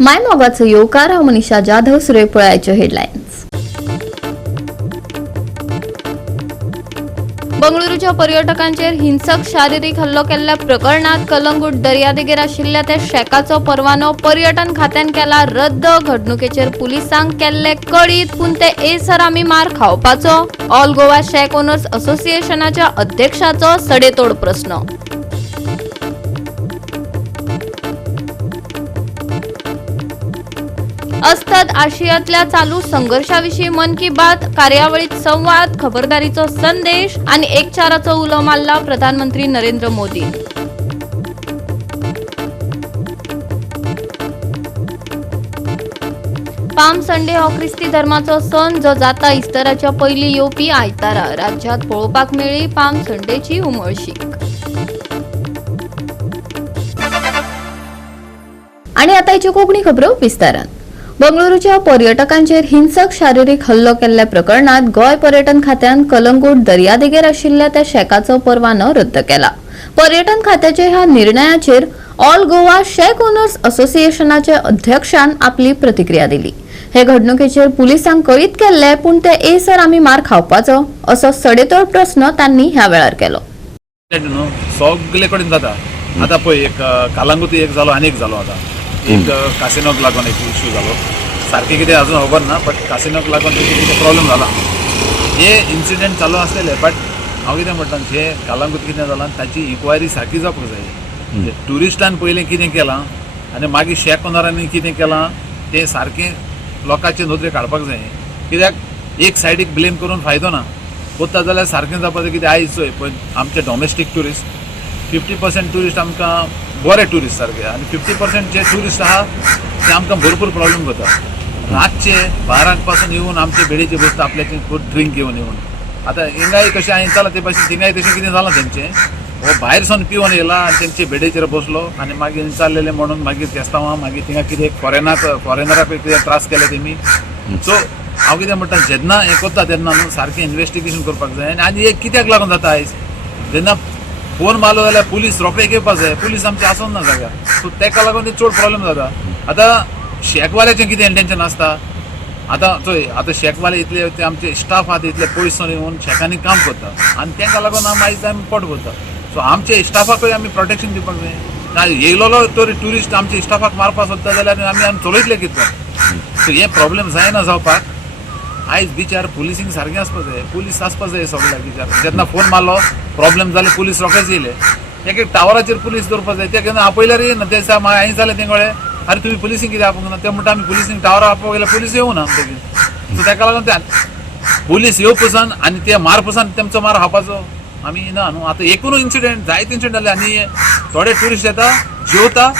माय मोगाचं येवकार हांव मनीषा जाधव. सुरयपुळ्याच्यो हेडलायन्स. बंगळुरूच्या पर्यटकांचेर हिंसक शारिरीक हल्लो केल्ल्या प्रकरणात कलंगूट दर्यादेगेर आशिल्ल्या त्या शेकाचो परवानो पर्यटन खात्यान केला रद्द. घडणुकेचेर पुलिसांक केल्ले कळीत, पूण ते एसरामी मार खावपाचो. ऑल गोवा शेक ओनर्स असोसिएशनाच्या अध्यक्षाचो सडेतोड प्रस्न. अस्तद आशियातल्या चालू संघर्षाविषयी मन की बात कार्यावळीत संवाद, खबरदारीचो संदेश आणि एकचाराचो उलो मारला प्रधानमंत्री नरेंद्र मोदी. पाम संडे हो ख्रिस्ती धर्माचो सण जो जाता इस्टराच्या पयलीं येवपी आयतारा. राज्यात पळोवपाक मेळ्ळी पाम संडेची उमळशीक. आणि आतांच्यो कोंकणी खबरो विस्तारान. बंगळुरूच्या पर्यटकांचेर हिंसक शारिरीक हल्लो केल्ल्या प्रकरणात गोय पर्यटन खात्यान कलंगूट दर्यादेगेर आशिल्ल्या त्या शेकाचो परवानो रद्द केला. पर्यटन खात्याच्या ह्या निर्णयाचेर ऑल गोवा शेक ओनर्स असोसिएशनाचे अध्यक्षान आपली प्रतिक्रिया दिली. हे घडणुकेचेर पुलिसांक कळीत केल्ले, पूण ते एसर आमी मार खावपाचो असो सडेतोड प्रस्न तांणी ह्या वेळार केलो. सगळे कडेन जाता. आतां पळय, एक कालांगूट एक जालो आनी एक जालो. आतां एक कासिनोक लागून एक इश्यू जालो. सारकें कितें अजून खबर ना, बट कासिनोक लागून कितें प्रॉब्लेम जाला. हे इन्सिडेंट चालू आसलेले, बट हांव कितें म्हणटा, हे कालांगूट कितें जालां ताची इन्क्वायरी सारकी जावपाक जाय. ट्युरिस्टान पयलें कितें केलां आनी मागीर शेक ओनरांनी कितें केलां तें सारकें लोकांचे नदरेक हाडपाक जाय. कित्याक एक सायडीक ब्लेम करून फायदो ना. कोत्ता जाल्यार सारकें जावपाक जाय. कितें आयज चोय पळय, आमचे डॉमेस्टीक ट्युरिस्ट 50% ट्युरिस्ट आमकां बरे ट्युरिस्ट सारके, आनी 50% जे ट्युरिस्ट आहा ते आमकां भरपूर प्रॉब्लेम जाता. रातचे 12 पासून येवन आमचे बेडीचे बसता आपल्याचे ड्रिंक घेवन येवन. आतां हिंगाय कशें हांवें चला ते भाशेन थिंगाय तशें कितें जालां तेंचें. हो भायर सावन पिवन येयला आनी तेंचे बेडीचेर बसलो आनी मागीर चाललेले म्हणून मागीर केस्तांवां मागीर थिंगा कितें फॉरेनराक कितें त्रास केले तेमी. सो हांव कितें म्हणटा, जेन्ना हें करता तेन्ना न्हू सारकें इन्वेस्टिगेशन करपाक जाय. आनी हे कित्याक लागून जाता आयज, जेन्ना फोन मारलो जाल्यार पुलीस रोखडे येवपाक जाय. पुलीस आमचे आसोन ना जाग्यार. सो तेका लागून चड प्रॉब्लेम जाता. आतां शेकवाल्याचें कितें इंटेन्शन आसता. आतां चोय, आतां शेकवाले इतले ते आमचे स्टाफ आहा इतले पयस येवन शेकांनी काम करता आनी तेका लागून आयज आमी पोट भरता. सो आमचे स्टाफाकूय आमी प्रोटेक्शन दिवपाक जाय. ना येयलो तरी ट्युरिस्ट आमचे स्टाफाक मारपाक सोदता जाल्यार आमी चलयतले कितें. सो हे प्रॉब्लेम जायना जावपाक आयज बिचार पुलिसींग सारकें आसपाक जाय. पुलीस आसपाक जाय सगळ्याक बिचार. जेन्ना फोन मारलो प्रॉब्लेम जाले पुलीस रोखडेच येयले. एक टावराचेर पुलीस दवरपाक जाय. ते केन्ना आपयल्यार येयना. ते दिसा हांवें जालें तें कळ्ळें, अरे तुमी पुलिसींग कितें आपोवंक ना. ते म्हणटा आमी पुलिसींग टावरार आपोवंक गेल्यार पुलीस येवना बेगीन. सो तेका लागून ते पुलीस येव पसन आनी ते मार पसन तेमचो मार खावपाचो आमी ना न्हू. आतां एकूच इन्सिडेंट जायते इन्सिडेंट जाले आनी थोडे ट्युरिस्ट येता जेवता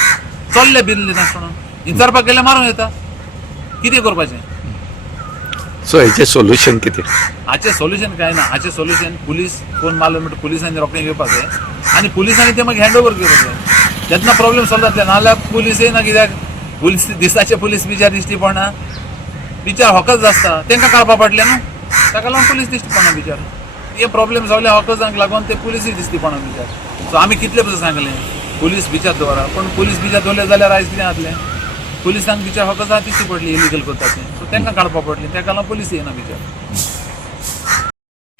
चल्ले बिल्ले नासतना विचारपाक गेल्यार मारूंक येता. कितें करपाचें. सो हेचें सोल्युशन कितें. हाचें सोल्युशन कांय ना. हाचें सोल्युशन पुलीस फोन मारलो म्हणटा पुलिसांनी रोखडें घेवपाक जाय आनी पुलिसांनी ते मागीर हँड ओवर करपाक जाय. जेन्ना प्रॉब्लेम सॉल्व जातले. नाजाल्यार पुलीस येयना. कित्याक पुलीस दिसाचे पुलीस बिचार दिश्टी पडना. बिचार हॉकर्स आसता तेंकां काडपा पडले न्हू. ताका लागून पुलीस दिश्टी पडना बिचार. हे प्रॉब्लेम सगळे हॉकर्सांक लागून ते पुलिसूय दिश्टी पडना बिचार. सो आमी कितले पसून सांगलें पुलीस बिचार दवरा, पूण पुलीस बिचार दवरले जाल्यार आयज कितें जातलें. पुलिसांक बिचार हॉकर्सां दिश्टी पडली इलिगल करता तें. सो तेंकां काडपा पडलें. तेका लागून पुलीस येयना बिचार.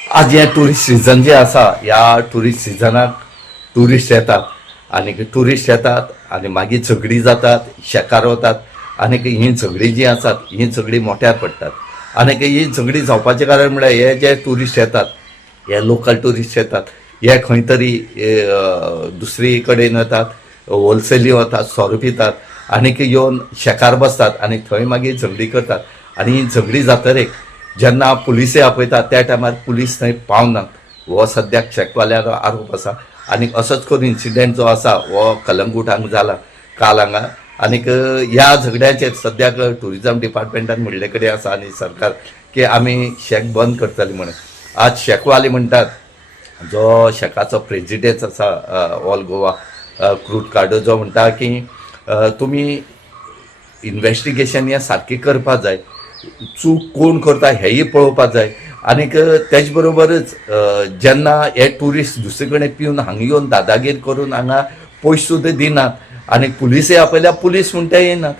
आज हे टुरिस्ट सिजन जे आसा, ह्या टुरिस्ट सिजनाक टुरिस्ट येतात आनी टुरिस्ट येतात आनी मागीर झगडी जातात, शेकार वतात आनी ही झगडी जी आसात ही झगडी मोठ्यार पडटात. आनी ही झगडी जावपाचें कारण म्हळ्यार हे जे टुरिस्ट येतात, हे लोकल टुरिस्ट येतात, हे खंय तरी दुसरी कडेन वतात, होलसेली वतात, सोरो पितात आनीक येवन शेकार बसतात आनी थंय मागीर झगडी करतात. आनी ही झगडी जातरेक जेन्ना पुलिसे आपयतात त्या टायमार पुलीस थंय पावनात. हो सद्याक शेकवाल्याचो आरोप आसा. आनीक असोच करून इन्सिडेंट जो आसा हो कलंगूट हांगा जाला काल हांगा. आनीक ह्या झगड्याचेर सद्याक ट्युरिजम डिपार्टमेंटान म्हणले कडेन आसा आनी सरकार की आमी शेक बंद करतले म्हणून. आज शेकवाले म्हणटात, जो शेकाचो प्रेजिडेंट आसा ऑल गोवा क्रूड कार्डो, जो म्हणटा की तुमी इन्वेस्टिगेशन हें सारकें करपा जाय. चूक कोण करता हेंय पळोवपाक जाय. आनीक तेच बरोबरच जेन्ना हे ट्युरिस्ट दुसरे कडेन पिवन हांगा येवन दादागीर करून हांगा पयशे सुद्दां दिनात आनी पुलिसय आपयल्यार पुलीस म्हणटा येनात.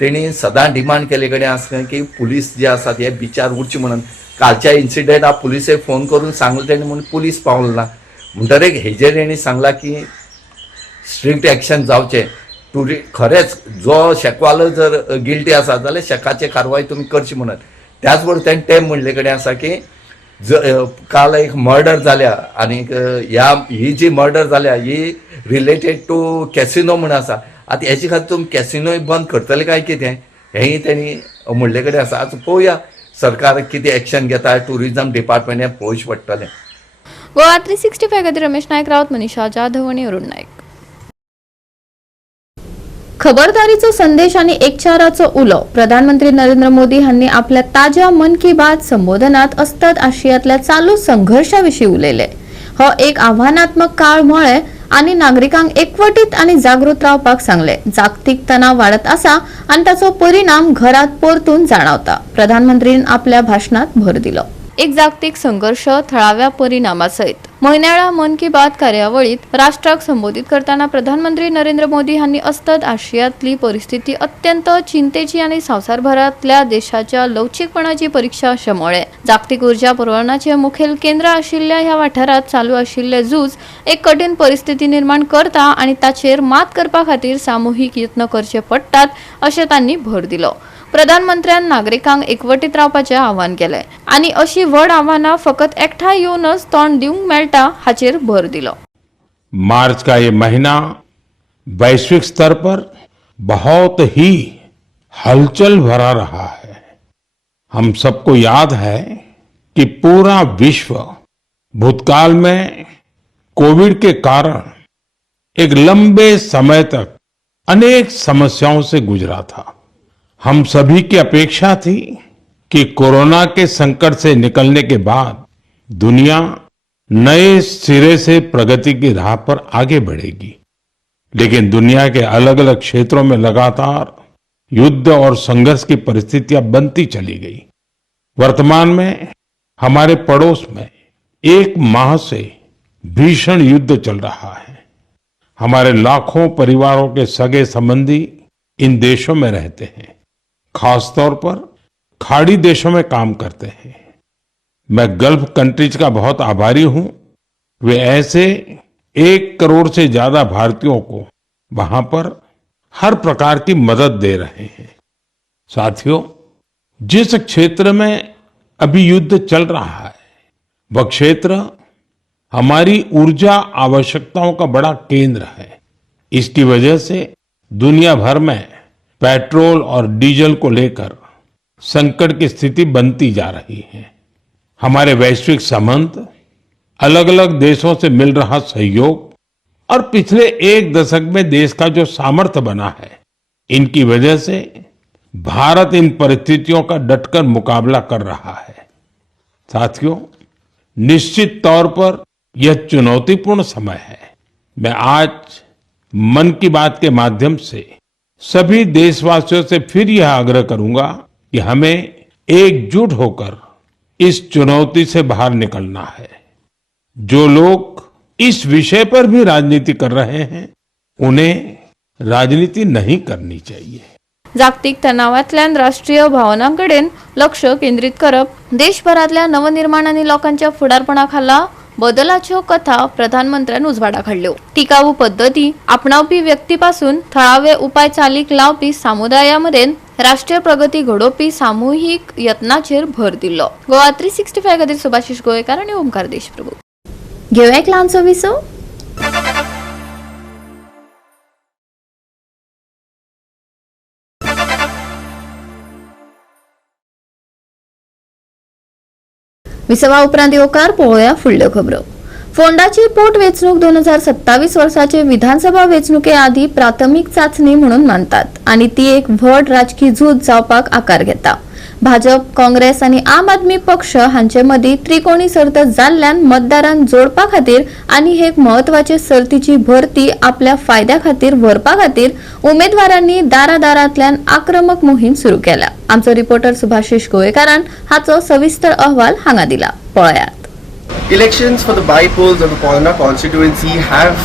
तेणी सदां डिमांड केले कडेन आसा की पुलीस जे आसात हे बिचार उरचे म्हणून कालच्या इन्सिडेंटाक पुलिसेक फोन करून सांगले तेणी म्हणून पुलीस पावलो ना म्हणटरेक हेजेर तेणी सांगला की स्ट्रिक्ट एक्शन जावचें खरेंच जो शेकवालो जर गिल्टी आसा जाल्यार शेकाचे कारवाय तुमी करची म्हणून त्याच बरोबर तेणें तें म्हणले कडेन आसा की काल एक मर्डर जाल्या आणि ही जी मर्डर जाल्या ही रिलेटेड टू कॅसिनो म्हणून आसा आतां हेचे खातीर तुमी कॅसिनोय बंद करतले काय कितें हेंय तेणी म्हणले कडेन आसा आतां पळोवया सरकार कितें एक्शन घेता टुरिझम डिपार्टमेंट हें पळोवचें पडटलें. गोवा 365 खातीर रमेश नायक रावत, मनीषा जाधव आणि अरुण नायक. खबरदारीचो संदेश आणि एकचाराचो उलो प्रधानमंत्री नरेंद्र मोदी हांनी आपल्या ताज्या मन की बात संबोधनात अस्तंत आशियांतल्या चालू संघर्षाविशीं उलयले. हो एक आव्हानात्मक काळ म्हळें आनी नागरिकांक एकवटीत आनी जागृत रावपाक सांगले. जागतीक तणाव वाडत आसा आनी ताचो परिणाम घरात परतून जाणवता. प्रधानमंत्रीन आपल्या भाशणात भर दिलो. एक जागतिक संघर्ष थळाव्या परिणामासयत म्हयन्याळा मन की बात कार्यावळीत राष्ट्राक संबोधित करताना प्रधानमंत्री नरेंद्र मोदी हांनी अस्तंत आशियांतली परिस्थिती अत्यंत चिंतेची आनी संवसारभरातल्या देशाच्या लवचीकपणाची परीक्षा अशें म्हळें. जागतिक उर्जा पुरवणाचें मुखेल केंद्र आशिल्ल्या ह्या वाठारात चालू आशिल्लें झूज एक कठीण परिस्थिती निर्माण करता आनी ताचेर मात करपा खातीर सामुहीक यत्न करचे पडटात अशें तांणी भर दिलो. प्रधानमंत्र्यान नागरिकांक एकवटीत रावपाचें आवाहन केलें आनी अशी व्हड आव्हानां फकत एकठांय येवनच तोंड दिवंक मेळटा हाचेर भर दिलो. मार्च का ये महीना वैश्विक स्तर पर बहुत ही हलचल भरा रहा है. हम सबको याद है कि पूरा विश्व भूतकाल में कोविड के कारण एक लंबे समय तक अनेक समस्याओं से गुजरा था. हम सभी की अपेक्षा थी कि कोरोना के संकट से निकलने के बाद दुनिया नए सिरे से प्रगति की राह पर आगे बढ़ेगी. लेकिन दुनिया के अलग अलग क्षेत्रों में लगातार युद्ध और संघर्ष की परिस्थितियां बनती चली गई. वर्तमान में हमारे पड़ोस में एक माह से भीषण युद्ध चल रहा है. हमारे लाखों परिवारों के सगे संबंधी इन देशों में रहते हैं, खासतौर पर खाड़ी देशों में काम करते हैं. मैं गल्फ कंट्रीज का बहुत आभारी हूं. वे ऐसे 1 करोड़ से ज्यादा भारतीयों को वहां पर हर प्रकार की मदद दे रहे हैं. साथियों, जिस क्षेत्र में अभी युद्ध चल रहा है वह क्षेत्र हमारी ऊर्जा आवश्यकताओं का बड़ा केंद्र है. इसकी वजह से दुनिया भर में पेट्रोल और डीजल को लेकर संकट की स्थिति बनती जा रही है. हमारे वैश्विक संबंध, अलग अलग देशों से मिल रहा सहयोग और पिछले 1 दशक में देश का जो सामर्थ्य बना है, इनकी वजह से भारत इन परिस्थितियों का डटकर मुकाबला कर रहा है. साथियों, निश्चित तौर पर यह चुनौतीपूर्ण समय है. मैं आज मन की बात के माध्यम से सभी देशवासियों से फिर यह आग्रह करूंगा कि हमें एकजुट होकर इस चुनौती से बाहर निकलना है. जो लोग इस विषय पर भी राजनीति कर रहे हैं उन्हें राजनीति नहीं करनी चाहिए. जागतिक तणावांतल्यान राष्ट्रीय भावनांकडेन लक्ष केंद्रीत करप, देशभरातल्या नवनिर्माण आनी लोकांच्या फुडारपणाखाला बदलाच्यो कथा प्रधानमंत्र्यान उजवाडाक हाडल्यो. टिकाऊ पद्दती आपणावपी व्यक्तीपासून थळावे उपाय चालीक लावपी समुदाया मेरेन राष्ट्रीय प्रगती घडोवपी सामुहीक यत्नाचेर भर दिल्लो. गोवा 365 खातीर सुभाशीश गोयकार आनी ओमकार देशप्रभू. घेवया एक ल्हानसो विसव. विसवा उपरांत येवकार पळोवया फुडल्यो खबरो. फोंडाची पोट वेंचणूक 2027 वर्साचे विधानसभा वेंचणुके आदी प्राथमीक चाचणी म्हणून मानतात आनी ती एक व्हड राजकी झूज जावपाक आकार घेता. भाजप, काँग्रेस आनी आम आदमी पक्ष हांचे मदीं त्रिकोणी सर्त जाल्ल्यान मतदारांक जोडपा खातीर आनी हे म्हत्वाचे सर्तीची भरती आपल्या फायद्या खातीर व्हरपा खातीर उमेदवारांनी दारादारांतल्यान आक्रमक मोहीम सुरू केल्या. आमचो रिपोर्टर सुभाशीश गोयकारान हाचो सविस्तर अहवाल हांगा दिला. पळयात. Elections for the by-polls of the Polna constituency have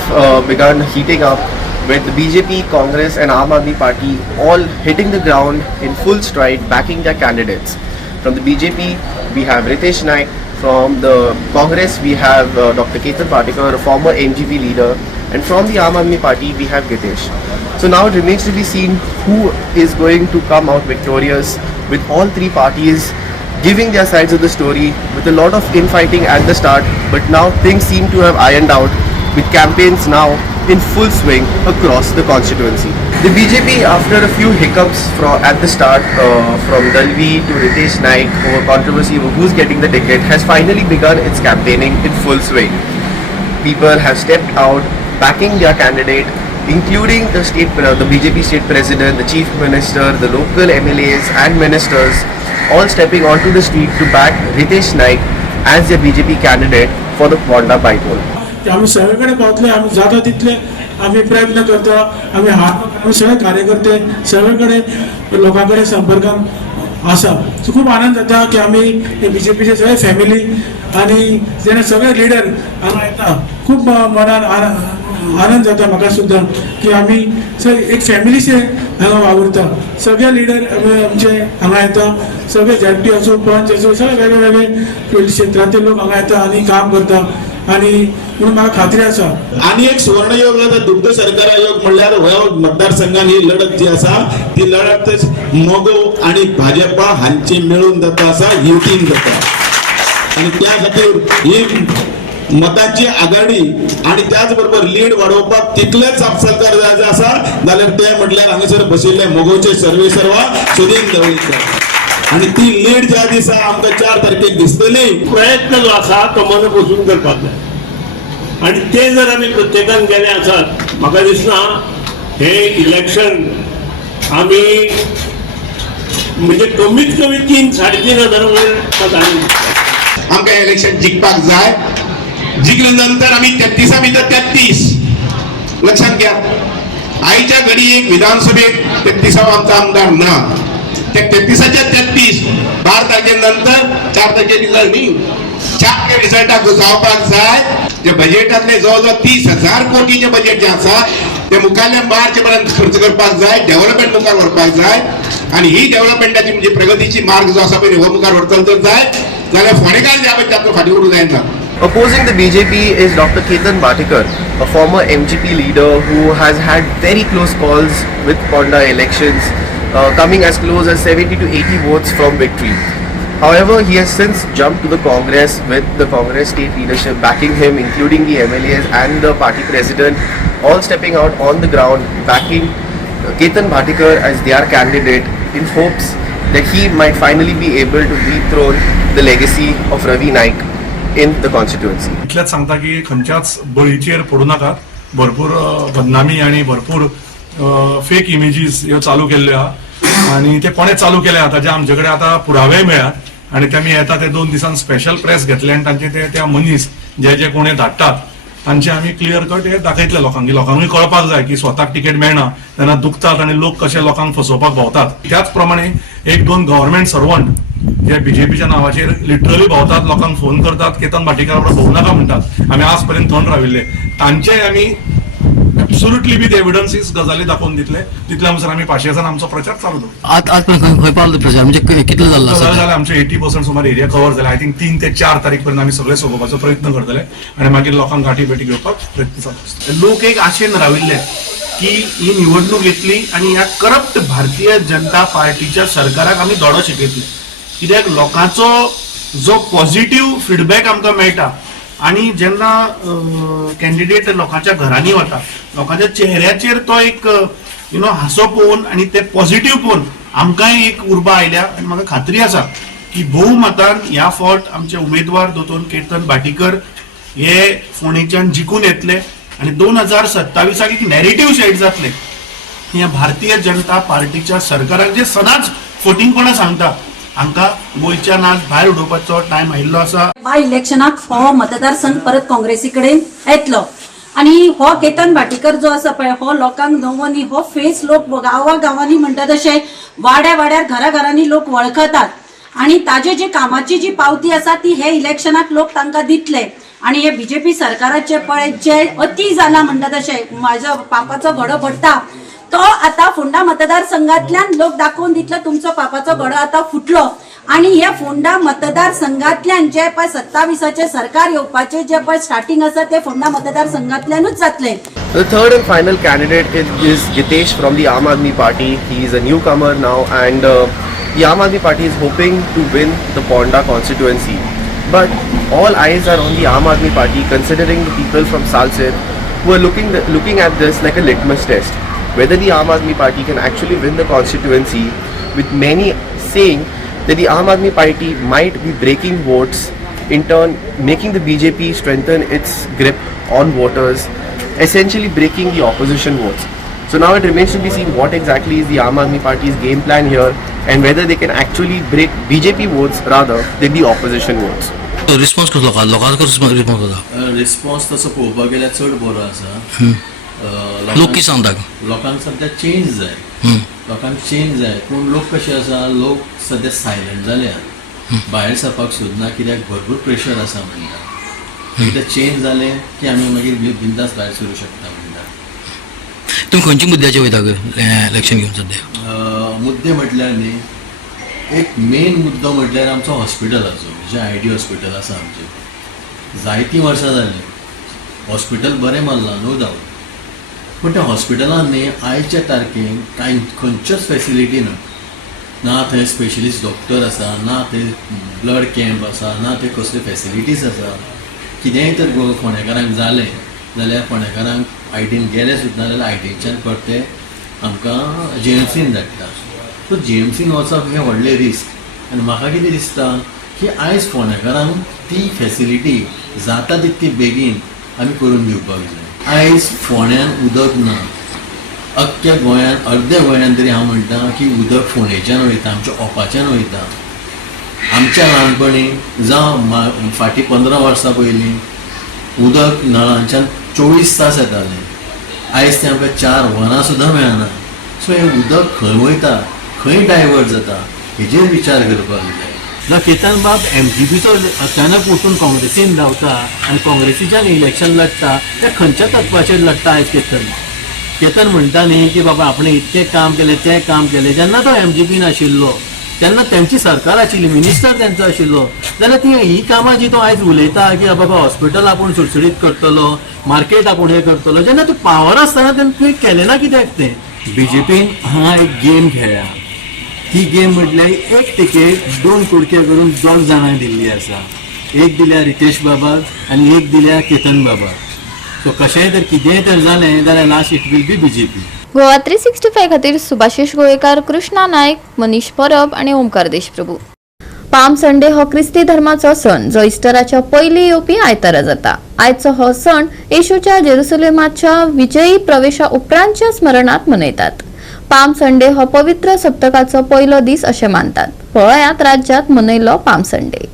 begun heating up with the BJP, Congress and Aam Aadmi Party all hitting the ground in full stride backing their candidates. From the BJP we have Ritesh Naik, from the Congress we have Dr. Ketan Bhatikar, a former MGP leader, and from the Aam Aadmi Party we have Gitesh. So now it remains to be seen who is going to come out victorious, with all three parties giving their sides of the story with a lot of infighting at the start, but now things seem to have ironed out with campaigns now in full swing across the constituency. The BJP, after a few hiccups at the start, from Dalvi to Ritesh Naik over controversy over who's getting the ticket, has finally begun its campaigning in full swing. People have stepped out backing their candidate, including the BJP state president, the chief minister, the local MLAs and ministers, all stepping onto the street to back Ritesh Naik as their BJP candidate for the Ponda bypoll. आम्ही सगळीकडे पावतले, आम्ही जाता तिथले आम्ही प्रयत्न करता, आम्ही सगळे कार्यकर्ते सगळीकडे लोकांकडे संपर्कात आसा. सो खूप आनंद जाता की आम्ही बीजेपीचे सगळे फॅमिली आणि जेणे सगळे लिडर हांगा येता. खूप मनान आनंद जाता म्हाका सुद्धा की आम्ही एक फॅमिलीचे हांगा वावरता. सगळे लिडर आमचे हांगा येता, सगळे झॅडपी असो पंच असो सगळे वेगवेगळे क्षेत्रांतले लोक हांगा येता आणि काम करता. आणि म्हणून म्हाका खात्री आसा. आणि एक सुवर्ण योग जाता दुग्ध सरकार योग म्हणल्यार ह्या मतदारसंघात ही लढत जी आसा ती लढत मोगो आणि भाजपा हांची मिळून जाता आसा, युतीन जाता. आणि त्या खातीर ही मतांची आघाडी आणि त्याच बरोबर लीड वाडोवपाक तितलेच सरकार जाय आसा जाल्यार ते म्हटल्यार हांगासर बशिल्ले मोगोचे सर्वे सर्वा सुदीन ढवळीकर. आणि ती लीड ज्या दिसा आमकां 4 तारखेक दिसतली. प्रयत्न जो आसा तो मन बसून करपाक जाय आणि ते जर आमी प्रत्येकान केले आसात म्हाका दिसना हे इलेक्शन आमी म्हणजे कमीत कमी 3-3.5 वयर आमकां इलेक्शन जिखपाक जाय. जिखले नंतर आमी 33 भितर 33 लक्षात घ्या. आयच्या घडीक विधानसभेक 33 आमचा आमदार ना. त्या 33च्या 33 12 तारखेनंतर 4 तारखे रिझल्ट न्ही 4 रिझल्टाक जावपाक जाय. जे बजेटातले जवळजवळ 30,000 कोटीचे बजेट जे आसा ते मुखाल्ल्या मार्च पर्यंत खर्च करपाक जाय, डेव्हलपमेंट मुखार व्हरपाक जाय. आणि ही डेव्हलपमेंटाची म्हणजे प्रगतीची मार्ग जो आसा पळय हो मुखार व्हरतलो जर जाय जाल्यार फोंडेकार जे आसा तातूंत फाटीं उरूंक जायना. Opposing the BJP is Dr. Ketan Bhatikar, a former MGP leader who has had very close calls with Ponda elections, coming as close as 70 to 80 votes from victory. However, he has since jumped to the Congress with the Congress state leadership backing him, including the MLAs and the party president, all stepping out on the ground backing Ketan Bhatikar as their candidate in hopes that he might finally be able to dethrone the legacy of Ravi Naik in the constituency. इतलेच सांगता की खंयच्याच बळीचेर पडू नाकात. भरपूर बदनामी आणि भरपूर फेक इमेजीस ह्यो चालू केल्ल्यो आहा आणि ते कोणे चालू केले आता जे आमचे कडेन आता पुरावे मेळ्ळ्यात आणि तेमी येता ते 2 दिसान स्पेशल प्रेस घेतले आणि तांचे ते त्या मनीस जे कोणे धाडटात तांचे आमी क्लियर कट हे दाखयतले लोकांक. लोकांकूय कळपाक जाय की स्वताक तिकेट मेळना तेन्ना दुखतात आणि लोक कशे लोकांक फसोवपाक भोंवतात. त्याच प्रमाणे 1-2 गव्हर्नमेंट सर्वंट जे बीजेपीच्या नावाचेर लिटरली भोंवतात, लोकांक फोन करतात, केतन भाटीकार बरोबर भोवू नाका म्हणटात. आमी आज पर्यंत थंड राविल्ले तांचे आमी एब्सोल्युटली विथ एविडन्सीस गजाली दाखोवन दितले. तितल्या अनुसार आमी पाशयेसान आमचो प्रचार चालू दवरतले. आज खंय पावलो प्रचार म्हणजे कितलो जाल्लो जाल्यार आमचे 80% सुमार एरिया कव्हर जाला. आय थिंक 3 ते 4 तारीख पर्यंत आमी सगळे सोंपोवपाचो प्रयत्न करतले आणि मागीर लोकांक गाठी भेटी घेवपाक प्रयत्न चालू आसतले. लोक एक आशेन राविल्ले की ही निवडणूक येतली आणि ह्या करप्ट भारतीय जनता पार्टीच्या सरकाराक आमी दोडो शिकयतले. कित्याक लोकांचो जो पॉझिटिव्ह फीडबॅक आमकां मेळटा आणि जेन्ना कॅन्डिडेट लोकांच्या घरांनी वता लोकांच्या चेहऱ्याचेर तो एक हांसो पळोवन आणि ते पॉझिटिव्ह पळोवन आमकांय एक उर्बा आयल्या. आणि म्हाका खात्री आसा की भोवमतान ह्या फावट आमचे उमेदवार दोतोर केतन भाटीकर हे फोंडेच्यान जिखून येतले आणि 2027 एक नॅरेटिव्ह सेट जातले. ह्या भारतीय जनता पार्टीच्या सरकाराक जे सदांच फटींगपणां सांगता हांकां गोंयच्या नाच भायर उडोवपाचो टायम आयिल्लो आसा. ह्या इलेक्शनाक हो मतदारसंघ परत काँग्रेसी कडेन येतलो आणि हो केतन भाटीकर जो आसा पळय हो लोकांक नवनी हो फेस लोक गांवांनी म्हणटा तशें वाड्यार घरांनी लोक वळखतात आणि ताजे जे कामाची जी पावती आसा ती हे इलेक्शनाक लोक तांकां दितले आणि हे बीजेपी सरकाराचे पळय जे अति जाला म्हणटा तशें माझ्या पापाचो घडो पडटा तो आता फोंडा मतदारसंघातल्यान लोक दाखवून दितलो तुमचो पापाचो घडो आता फुटलो आणि हे फोंडा मतदारसंघातल्यान जे पळय 27चे सरकार येवपाचे जे पळय स्टार्टिंग आसा ते फोंडा मतदारसंघातल्यानूच जातले. The third and final candidate is Gitesh from the Aam Aadmi Party. He is a newcomer now, and the Aam Aadmi Party is hoping to win the Ponda constituency. But all eyes are on the Aam Aadmi Party, considering the people from Salsir who are looking at this like a litmus test. Whether the Aam Aadmi Party can actually win the constituency, with many saying that the Aam Aadmi Party might be breaking votes, in turn making the BJP strengthen its grip on voters, essentially breaking the opposition votes. So now it remains to be seen what exactly is the Aam Aadmi Party's game plan here, and whether they can actually break BJP votes rather than the opposition votes. तो response कसो लोकांचो response कसो response तसो पळोवपाक गेल्यार चड बरो आसा. लोक कितें सांगता लोकांक सध्या चेंज जाय, लोकांक चेंज जाय, पूण लोक कशे आसा, लोक सध्या सायलंट जाल्यात, भायर सरपाक सोदना कित्याक भरपूर प्रेशर आसा म्हणटा. एकदां चेंज जालें की आमी मागीर बिंदास भायर सरूं शकता म्हणटा. तुमी खंयच्या मुद्द्याचेर वयता इलेक्शन घेवन सध्या? मुद्दे म्हटल्यार न्ही, एक मेन मुद्दो म्हटल्यार आमचो हॉस्पिटलाचो, जे ID हॉस्पिटल आसा आमचें. जायतीं वर्सां जालीं हॉस्पिटल बरें मारलां, नो डावट, पूण त्या हॉस्पिटलान न्ही आयच्या तारखेन कांय खंयच्योच फॅसिलिटी ना थंय स्पेशलिस्ट डॉक्टर आसा, ना थंय ब्लड कॅम्प आसा, ना थंय कसल्यो फॅसिलिटीज आसा. कितेंय तर फोंडेकारांक जालें जाल्यार फोंडेकारांक आयटीन गेले सुद्दां जाल्यार आयटीच्यान परते आमकां JMCन धाडटा. सो JMCन वचप हें व्हडलें रिस्क. आनी म्हाका कितें दिसता की आयज फोंडेकारांक ती फॅसिलिटी जाता तितली बेगीन आमी करून दिवपाक जाय. आयज फोंड्यान उदक ना, अख्ख्या गोंयान अर्द्या गोंयान तरी हांव म्हणटा की उदक फोंडेच्यान वयता, आमच्या ओपाच्यान वयता. आमच्या ल्हानपणी जावं फाटीं 15 वर्सां पयलीं उदक नळांच्यान 24 तास येतालें. आयज तें आमकां 4 वरां सुद्दां मेळना. सो हें उदक खंय वयता, खंय डायवर्ट जाता हेजेर विचार करपाक जाय. जो केतन बाब MGPचो अचानक वचून काँग्रेसीन धांवता आनी काँग्रेसीच्यान इलेक्शन लढता, ते खंयच्या तत्वाचेर लढता आयज केतन म्हणटा न्ही की बाबा आपण इतकें काम केलें तें काम केलें. जेन्ना तो MGPन आशिल्लो तेन्ना तेंची सरकार आशिल्ली, मिनिस्टर तेंचो आशिल्लो, जाल्यार ती ही कामां जी तो आयज उलयता की बाबा हॉस्पिटल आपूण सुटसुटीत करतलो, मार्केट आपूण हें करतलो, जेन्ना तूं पावर आसतना तेन्ना तुवें केलें ना कित्याक तें? BJPन हांगा एक गेम खेळ्ळा. ही गेम म्हटल्यार एक टिकेट 2 कुडके करून 2 जाणांक दिल्ली आसा. एक दिल्या रितेश बाबाक आनी एक दिल्या केतन बाबाक. सो कशेंय तर कितेंय तर जालें जाल्यार last it will be BJP. Goa 365 खातीर सुभाशीश गोयेकार, कृष्णा नायक, मनीष परब आणि ओमकार देशप्रभू. पाम संडे हो ख्रिस्ती धर्माचो सण जो इस्टराच्या पयलीं येवपी आयतारा जाता. आयचो हो सण येशूच्या जेरुसलेमाच्या विजयी प्रवेशा उपरांतच्या स्मरणांत मनयतात. पाम संडे हो पवित्र सप्तकाचो पयलो दीस अशें मानतात. पळयात राज्यात मनयलो पाम संडे.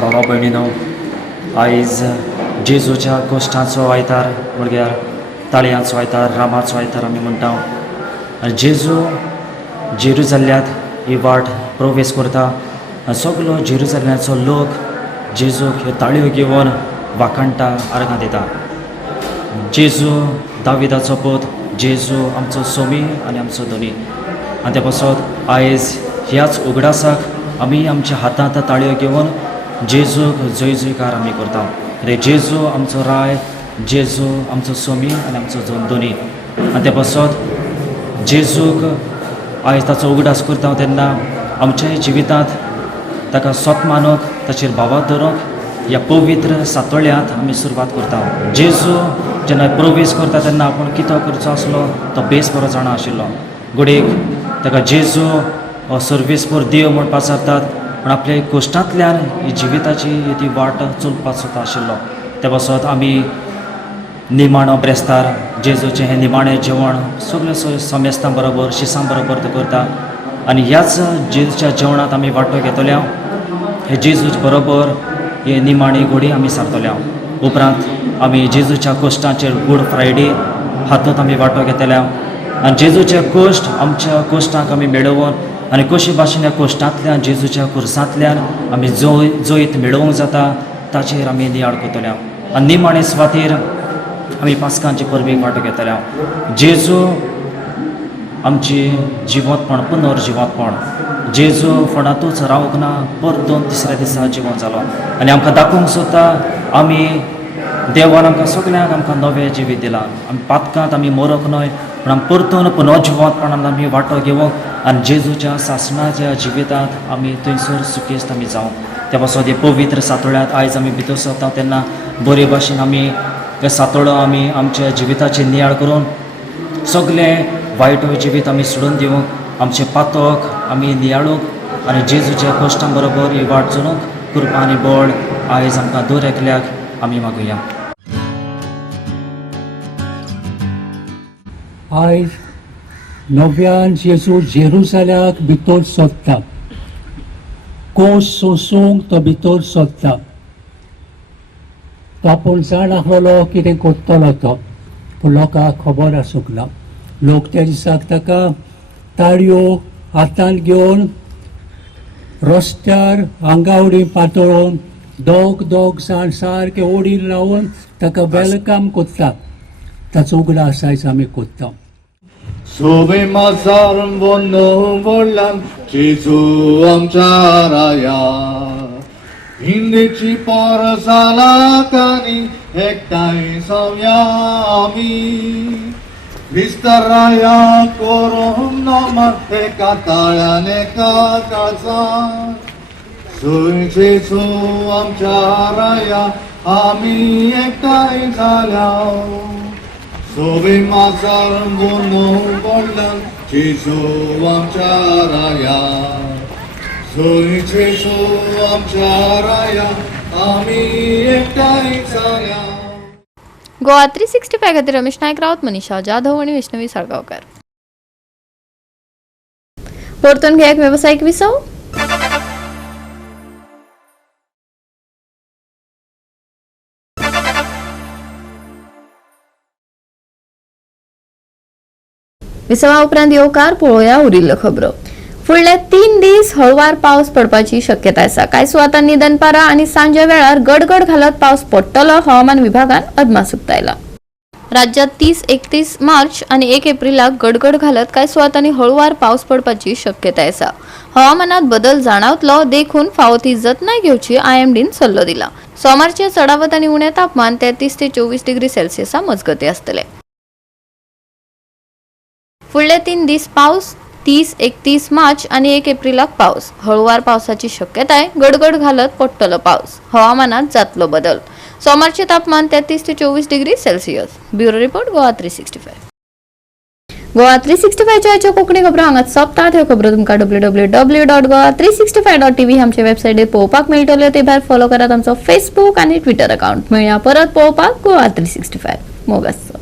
भावा भयणीनो, आयज जेजूच्या कश्टाचो आयतार म्हळ्यार ताळयांचो आयतार, रामाचो आयतार आमी म्हणटा. आनी जेजू जेरुसल्यांत ही वाट प्रवेश करता आनी सगलो जेरुसल्यांचो लोक जेजूक ह्यो ताळयो घेवन वाखाणटा आर्गां दिता. जेजू दाविदाचो पूत, जेजू आमचो सोमी आनी आमचो धनी. आनी ते पासत आयज ह्याच उगडासाक आमी आमच्या हातांत ताळयो घेवन जेजूक जय जयकार आमी करता. रे जेजू आमचो राय, जेजू आमचो सोमी आनी आमचो धनी. आनी ते पासत जेजूक आयज ताचो उगडास करता तेन्ना आमच्याय जिवितांत ताका स्वत मानूंक, ताचेर भावार धरूंक ह्या पवित्र सातोळ्यांत आमी सुरवात करता. जेजू जेन्ना प्रवेश करता तेन्ना आपूण कितें करचो आसलो तो बेस बरो जाणा आशिल्लो. घडीक ताका जेजू हो सर्वेस्पर देव म्हूण पासरतात, पूण आपल्या कोश्टांतल्यान ही जिविताची ती वाट चलपाचो आशिल्लो. ते पासत आमी निमाणो ब्रेस्तार जेजूचें हें निमाणें जेवण सगळें समेस्तां बरोबर शिसां बरोबर तो करता. आनी ह्याच जेजूच्या जेवणांत आमी वांटो घेतल्या. हे जेजूच बरोबर हे निमाणी घोडी आमी सारतल्या. उपरांत आमी जेजूच्या कोश्टांचेर गूड फ्रायडे हातूंत आमी वांटो घेतल्या. आनी जेजूचे कोश्ट आमच्या कोश्टांक आमी मेळोवन आनी कशे भाशेन ह्या कोश्टांतल्यान जेजूच्या खुर्सांतल्यान आमी जैत मेळोवंक जाता ताचेर आमी नियाळ करतल्या. आनी निमाणे सुवातेर आमी पास्कांचे परबेक वांटो घेतल्या. जेजू आमची जिवंतपण, पुनर्जिवंतपण. जेजू फणांतूच रावूंक ना, परतून तिसऱ्या दिसा जिवंत जालो. आनी आमकां दाखोवंक सोदता आमी देवान आमकां सगळ्यांक आमकां नवें जिवीत दिलां. आमी पातकांत आमी मरोंक न्हय, पूण आमी परतून पुनर्जिवंतपणान आमी वांटो घेवंक आनी जेजूच्या सासणाच्या जिवितांत आमी थंयसर सुखेस्त आमी जावंक. त्या पासत हे पवित्र सातोळ्यांत आयज आमी भितर सरता तेन्ना बरे भाशेन आमी हे सातोळो आमी आमच्या जिविताचेर नियाळ करून सगळें वायट जिवीत आमी सोडून दिवंक, आमचे पातक आमी नियाळूंक आनी जेजूच्या कोश्टां बरोबर ही वाट चलूंक कृपा आनी बळ आयज आमकां दर एकल्याक आमी मागुया. आयज नव्यान जेजू जेरुसल्याक भितर सरता. कोस सोसूंक तो भितर सरता. तो आपूण जाण आसलो कितें करतलो तो, पूण लोकांक खबर आसूंक ना. लोक त्या दिसाक ताका ताळयो हातांत घेवन रस्त्यार आंगा उडी पातळून दोग जाण सारके ओडीन रावन ताका वेलकम करता. ताचो उगडास आयज आमी करता. सोबे माजार बोलान जेजू आमच्या राया, हिंदेची पार जाला तानी एकठांय जावया आमी. विस्ताराया करून नमत एका ताळ्यान एका काळजान. जय जेजू आमच्या राया, आमी एकठांय जाल्या. सोबे माजार बोलान जेजू आमच्या राया, जय जेजू आमच्या राया, आमी एकठांय जाल्या. गोवा 365 खातीर रमेश नायक रावत, मनीषा जाधव आणि वैष्णवी साळगांवकर. परतून घे एक व्यावसायिक विसव. विसवा उपरांत येवकार पळोवया उरिल्ल्यो खबरो. फुडले 3 दीस हळवार पावस पडपाची शक्यताय आसा. कांय सुवातांनी दनपारा आनी सांजे वेळार गडगड घालत पावस पडटलो हवामान विभागान अदमास उक्तायला. राज्यात 30-31 मार्च आणि 1 एप्रिलाक गडगड घालत कांय सुवातांनी हळवार पावस पडपाची शक्यताय आसा. हवामानात बदल जाणवतलो देखून फावो ती जतनाय घेवची IMDन सल्लो दिला. सोमारचे चडावत आणि उणे तापमान 33 ते 24 डिग्री सेल्सियसा मजगती आसतले. फुडले 3 दीस पावस 30-31 मार्च आणि 1 एप्रिलाक पावस. हळुवार पावसाची शक्यताय गडगड घालत पडटलो पावस. हवामानात जातलो बदल. सोमारचे तापमान 33 ते 24 degree Celsius. Bureau report Goa 365. Goa 365 च्या कोंकणी खबरो हांगाच सोंपतात. ह्यो खबरो तुमकां www.goa365.tv आमच्या वेबसायटीर पळोवपाक मेळटल्यो. ते भायर फॉलो करात आमचो फेसबूक आनी ट्विटर अकाउंट. मेळया परत पळोवपाक गोवा 365. मोग आसचो.